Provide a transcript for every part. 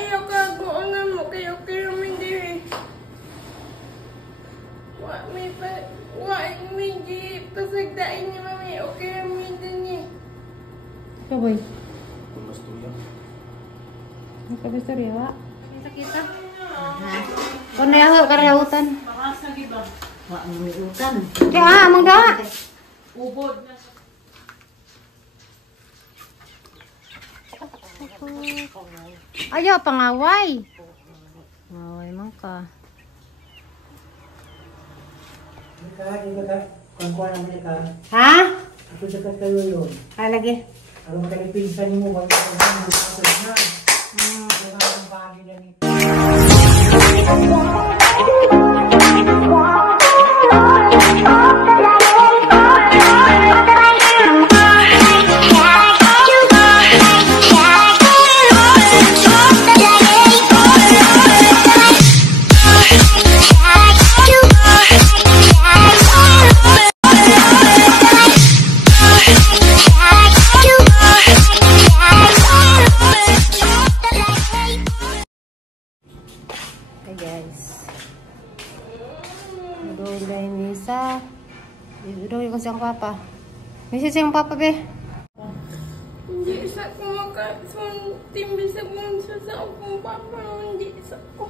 ayaw ka na mo kayo kayo hindi. May di pasagdain ni mami okay ramin din ni. Ikaw boy. Pagmasturya. Magkabistorya wa. Kita. Kung nayaw karahutan. Pangas lagi ba? Wa utan. Kaya amang da. Ubod na. Ayaw pangaway. Away man ka. Kuan naman ka. Ha? Ako dekat kayo yun. Lagi. Ano makanya pinsan mo wag ka na na. Ang bagay na ni. Siyang papa. Message siyang papa be. Hindi sa ko timbi sa kung sa akong papa hindi sa ko.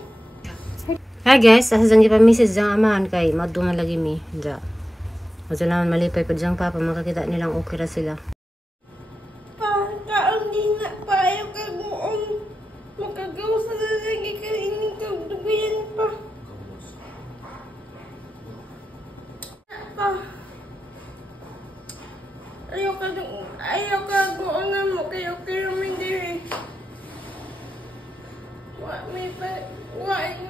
Hi guys, asa jang pa message jang amahan kay madungan lagi mi. Ja. Asa naman malipay pa jang papa makakita nilang okay ra sila. Kaon din na payo kag muon makagawa sa lagi ka ining kagduguyan pa. Ayaw ka na mo kayo kayo hindi.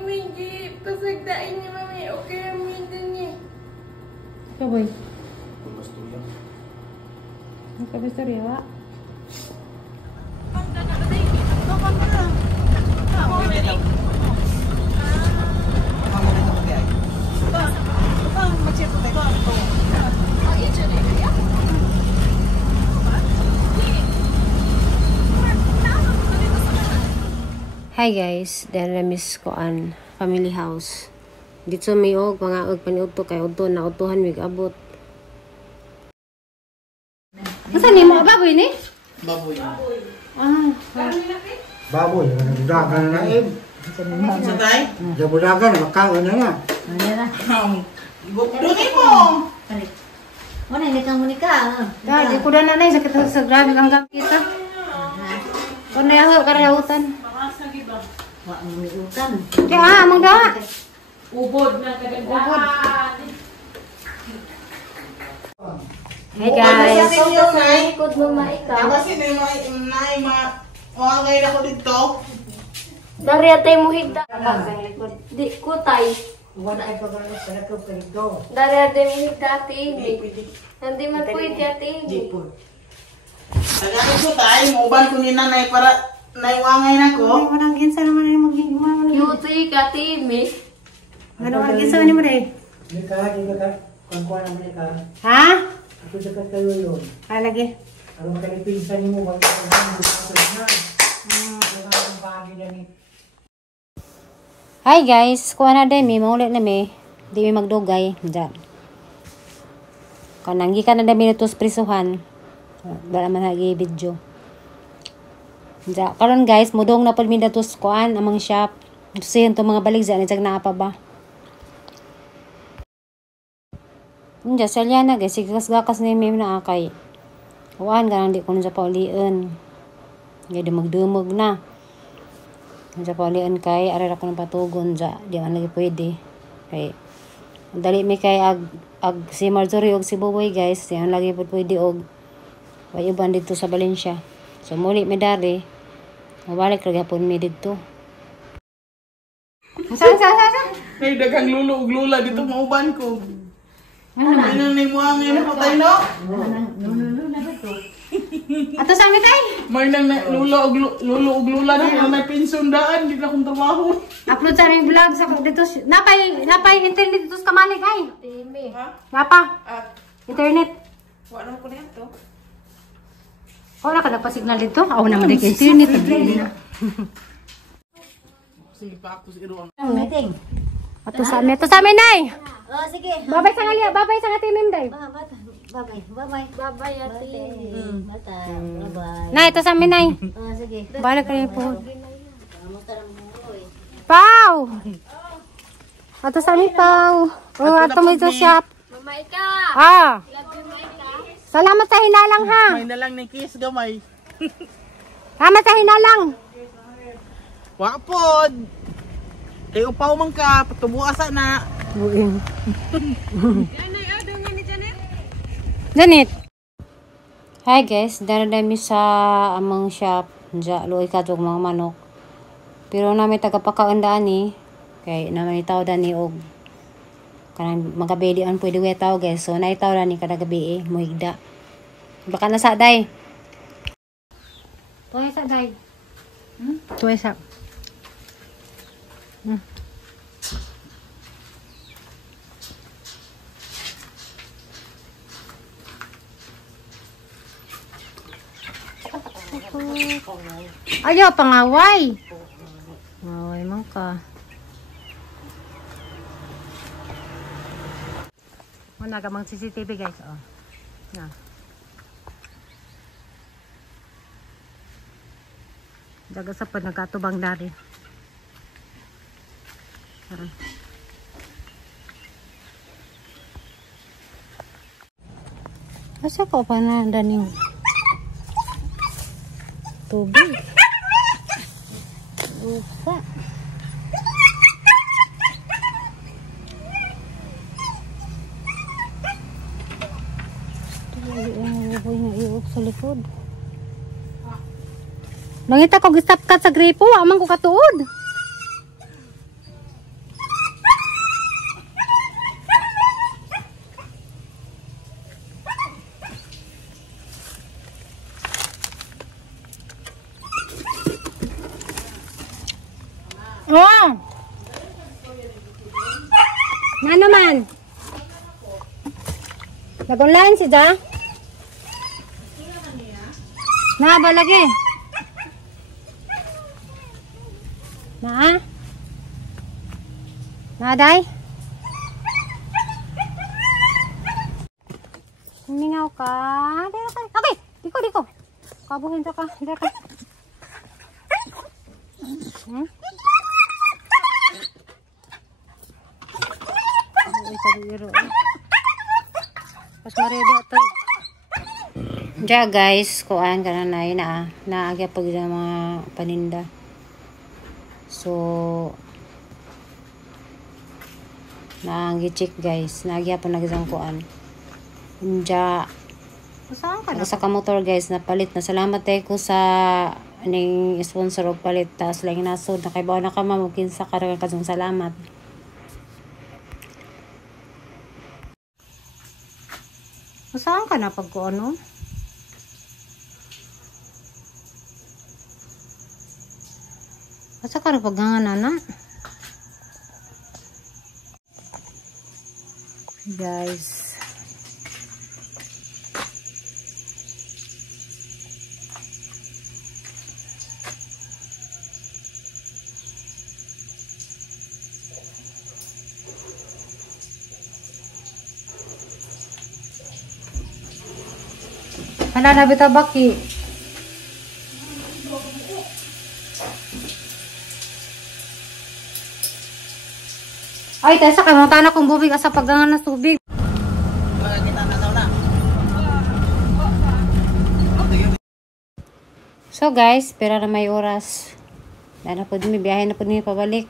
May di pasagdain ni mami okay ramin din ni. Ikaw boy. Pagmasturya. Magkabistorya wa. Hi guys, dahil na-miss ko an family house. Dito may og mga og paniudto kay udto na utuhan mig abot. Asa ni mo baboy ni? Baboy. Ah, Baboy, budagan na im. Sa tay? Ya budagan makaon na na. Ano na? Dugay mo. Mana ini kamu nikah? di kuda na nay sakit sa grabe ang gamit kita. Kung nayaw karahutan. Pangas lagi ba? Wa utan. Kaya amang da. Ubod na kadagdagan. Hey guys. Ikot mo maika. Kasi may mga ngayon ako dito. Dari atay mo higda. Di kutay. Wala ay pagano sa ko dito. Dari atay mo higda ati. Hindi man pwede ati. Tagakin ko tayo, mauban ko ni nanay para naiwangay na ko. Manang ginsa naman ni magiging. Yuti ka timi. Ano man ginsa ni mo re? Nikah di ka. Kuan naman ka. Ha? Ako dekat kayo yun. Lagi. Ano makanya pinsan mo wag ka na. Ang bagay na ni. Hi guys, kuha na din mi maulit na mi. Di mi magdugay diyan. Kananggi ka na din minutos prisuhan. Wala man lagi video. Ja, karon guys, mudong na pud mi datos kuan amang shop. Siyan to mga baligja ni jag naa pa ba. Unja salya na guys, sigas-gakas ni mi na akay. Kuan ganang di ko na paulian. Gaya magdumog na. Sa paulian kay aral ako ng patugon ja, di man lagi pwede. Kay dali mi kay ag si Marjorie og si Boboy guys, di man lagi pud pwede og way uban dito sa Valencia. So muli mi dari. Mabalik ra gyapon mi dito. Sa. May daghang lulo ug lula dito mauban ko. Ano na mo ang imo patay no? Ato sa mi kay. May nang lulo ug lula na may pensundaan di na kong trabaho. Upload sa aming vlog sa dito. Napay internet dito sa Kamali kay. Timi. Napa? Internet. Wala ko na to. Wala ka na pa signal dito? Ako naman din internet. Sige, pa-actus iro ang... Meeting. Ato sa amin, nay. Oh, sige. Babay sa ngalia, babay sa ating mim, day. Bye-bye. Bye-bye. Bye-bye, ate. Bye-bye. Nay, ito sa amin, nay. Oh, sige. Balik ka rin po. Kamusta lang mo, eh? Pau! Ato sa amin, Pau. Oh, ato mo ito shop. Mamay ka. Ah, Love you, Maika. salamat sa hinalang, ha. May na lang ni kiss gamay. Salamat sa hinalang. Wapod! Kay upaw man ka, patubuasa na. Buing. Janay, ado nga ni Janet. Janit. Hi guys, daradami sa among shop. Diya, luoy ka mga manok. Pero namin tagapakaundaan ni. Kay naman itaw dani og kanang magabili an pwede wetaw guys. So naitaw dani kada gabi muhigda. Baka na sa day. Tuwa sa day. Tuwa sa. Ayaw, pangaway. Pangaway man ka. Muna ka mang CCTV guys. Oh. Na. Daga sa pod nagkatubang dari. Asa ko pa na daning tubig. Lupa. Tuloy ang buboy nga iuok sa likod. Nangita ko gistap kat sa gripo, amang ko katuod. Oh! Na naman? Nag-online si Ja? Na ba lagi? Na? Na day? Humingaw ka. Okay, diko. Kabuhin ka. Dito ka. Pas maredo to. Ja guys, kuan kana na naagya pag sa mga paninda. So naagi-check guys, naagya pa nagsang kuan. Ja saan ka na? Sa kamotor guys, napalit na. Salamat ko sa aning sponsor og palit tas lang nasod na kay bawo na ka mamugin sa karang kasong salamat. Saan ka na pag ko ano? Asa ka na pagngana guys. Hala na bita baki. Ay, tesa kay mga tanak kong bubig asa paggangan na tubig. So guys, pera na may oras. Dahil na po din, biyahe na po din pabalik.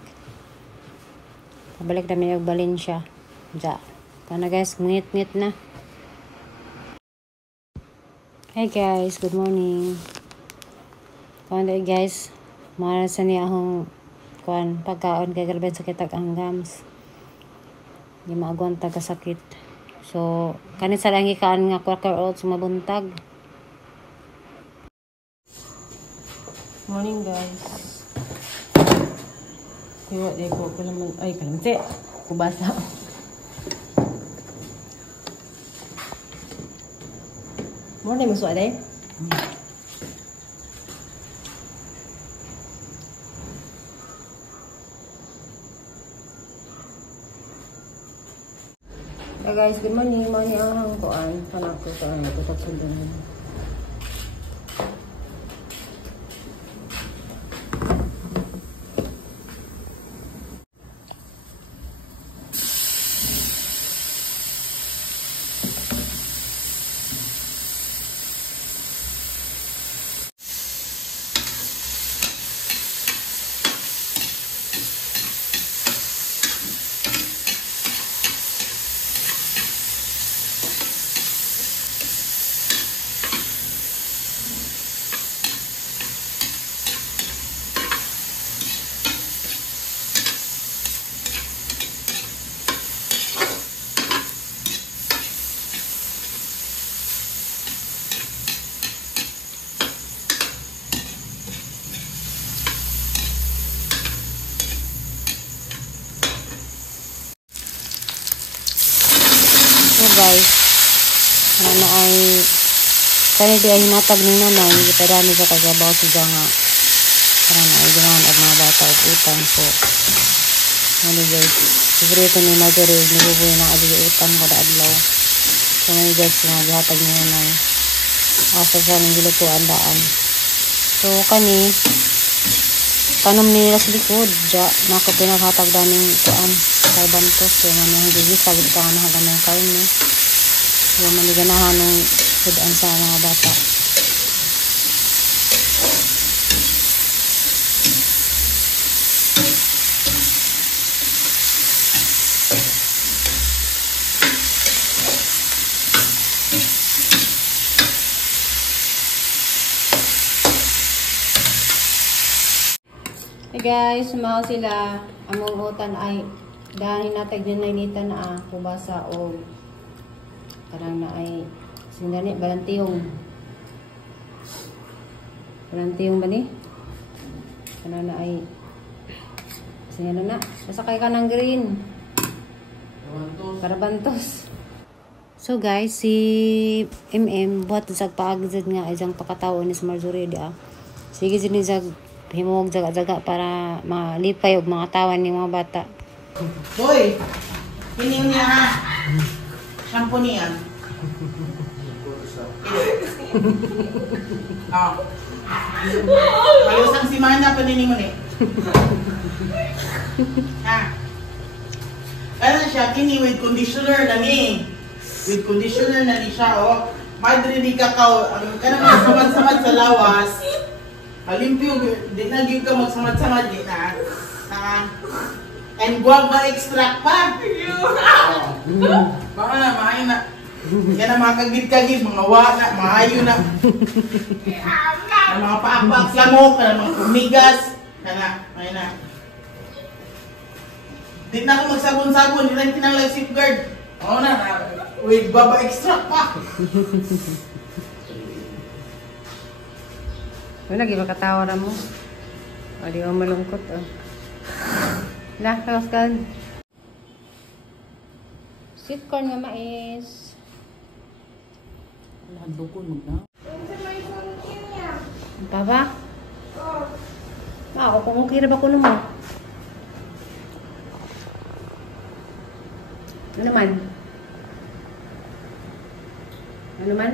Pabalik na may Valencia. Diya. Kaya na guys, ngit-ngit na. Hi guys, good morning. Kuan day guys, mara sa niya akong kuan pagkaon kay grabe sakit ang gums. Di maagwanta ka sakit. So, kanit sa lang ikaan nga Quaker Oats mabuntag. Morning guys. Iwa di ko naman ay kalamansi. Kubasa. Morning musuh ada. Hi guys, good morning. Morning ang kuan. Panak ko sa tutok sa doon. So guys, na ay kani di ay hinatag ni nanay, kita dami sa kagabaw si nga para na ay ganahan ang mga bata o utang po. Ano guys, sigurito ni Marjorie, nibubuhay na adili utang kada adlaw. So ngayon guys, nga gihatag ni nanay. Asa sa nang gilutuan daan. So kani, kanom nila sa likod, dya, nako pinaghatag daning kuan. Kay bantos, so manang gigisag ka na hagan ng karne. So maniganahan ng sudan sa mga bata. Hey guys, sumaw sila. Among utan ay dahil natag din nainitan na kubasa o karang na ay singani balantiyong ba ni? Karang na ay singano na masakay ka ng green karabantos. So guys, si MM buhat sa paagzad nga isang pakatawo ni Marjorie dia. Sige sinisag himog jaga-jaga para malipay og mga tawan ni mga bata. Boy, kining niya ha. Shampoo niya. Ah. Palusang simana pa din mo ni. Ha. Ano siya, kini with conditioner na ni. With conditioner na ni siya, oh. Madre ni kakao, kanang samad-samad sa lawas. Halimpyo, di na gyud ka magsamad-samad di na. And guava extract pa. Baka na, maayo na. Yan na mga kagid-kagid, mga wala, maayo na. Na mga paak-paak lamok, na mga kumigas. Maayo na. Di na ako magsabon-sabon, di na kinang like safeguard. Oo na, with guava extract pa. Wala, gipakatawaran mo. O, di mo malungkot, oh. Nah, kalaskan. Sweet corn nga mais. Wala, dukon mo na. Papa? Kung okay na ba ko naman? Ano man?